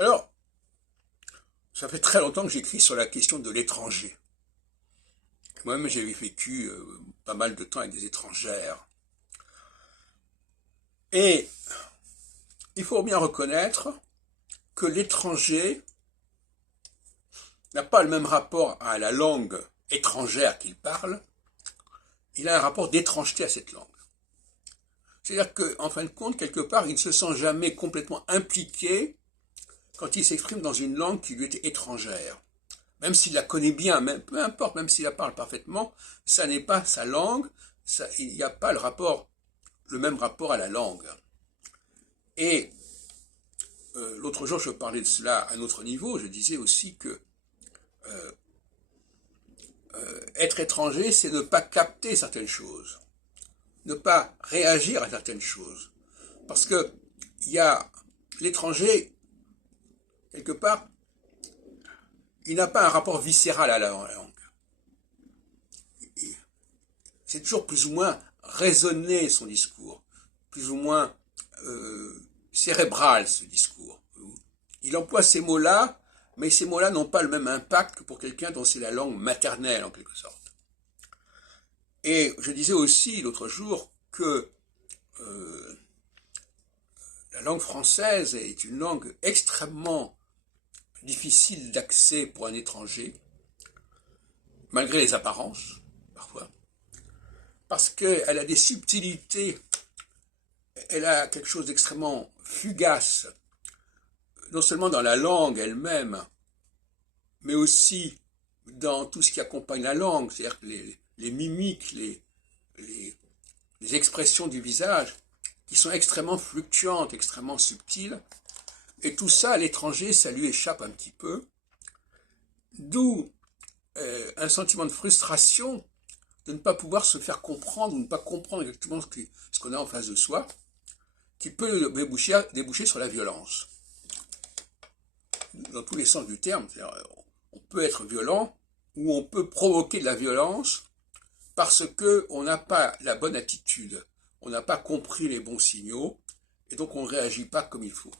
Alors, ça fait très longtemps que j'écris sur la question de l'étranger. Moi-même, j'ai vécu pas mal de temps avec des étrangères. Et il faut bien reconnaître que l'étranger n'a pas le même rapport à la langue étrangère qu'il parle. Il a un rapport d'étrangeté à cette langue. C'est-à-dire qu'en fin de compte, quelque part, il ne se sent jamais complètement impliqué quand il s'exprime dans une langue qui lui est étrangère. Même s'il la connaît bien, même, peu importe, même s'il la parle parfaitement, ça n'est pas sa langue, il n'y a pas le même rapport à la langue. Et l'autre jour, je parlais de cela à un autre niveau, je disais aussi que être étranger, c'est ne pas capter certaines choses, ne pas réagir à certaines choses. Parce que il y a l'étranger, quelque part, il n'a pas un rapport viscéral à la langue. C'est toujours plus ou moins raisonné son discours, plus ou moins cérébral ce discours. Il emploie ces mots-là, mais ces mots-là n'ont pas le même impact que pour quelqu'un dont c'est la langue maternelle en quelque sorte. Et je disais aussi l'autre jour que la langue française est une langue extrêmement difficile d'accès pour un étranger, malgré les apparences, parfois, parce qu'elle a des subtilités, elle a quelque chose d'extrêmement fugace, non seulement dans la langue elle-même, mais aussi dans tout ce qui accompagne la langue, c'est-à-dire les mimiques, les expressions du visage, qui sont extrêmement fluctuantes, extrêmement subtiles, et tout ça, à l'étranger, ça lui échappe un petit peu, d'où un sentiment de frustration de ne pas pouvoir se faire comprendre, ou ne pas comprendre exactement ce qu'on a en face de soi, qui peut déboucher sur la violence. Dans tous les sens du terme, on peut être violent, ou on peut provoquer de la violence, parce qu'on n'a pas la bonne attitude, on n'a pas compris les bons signaux, et donc on ne réagit pas comme il faut.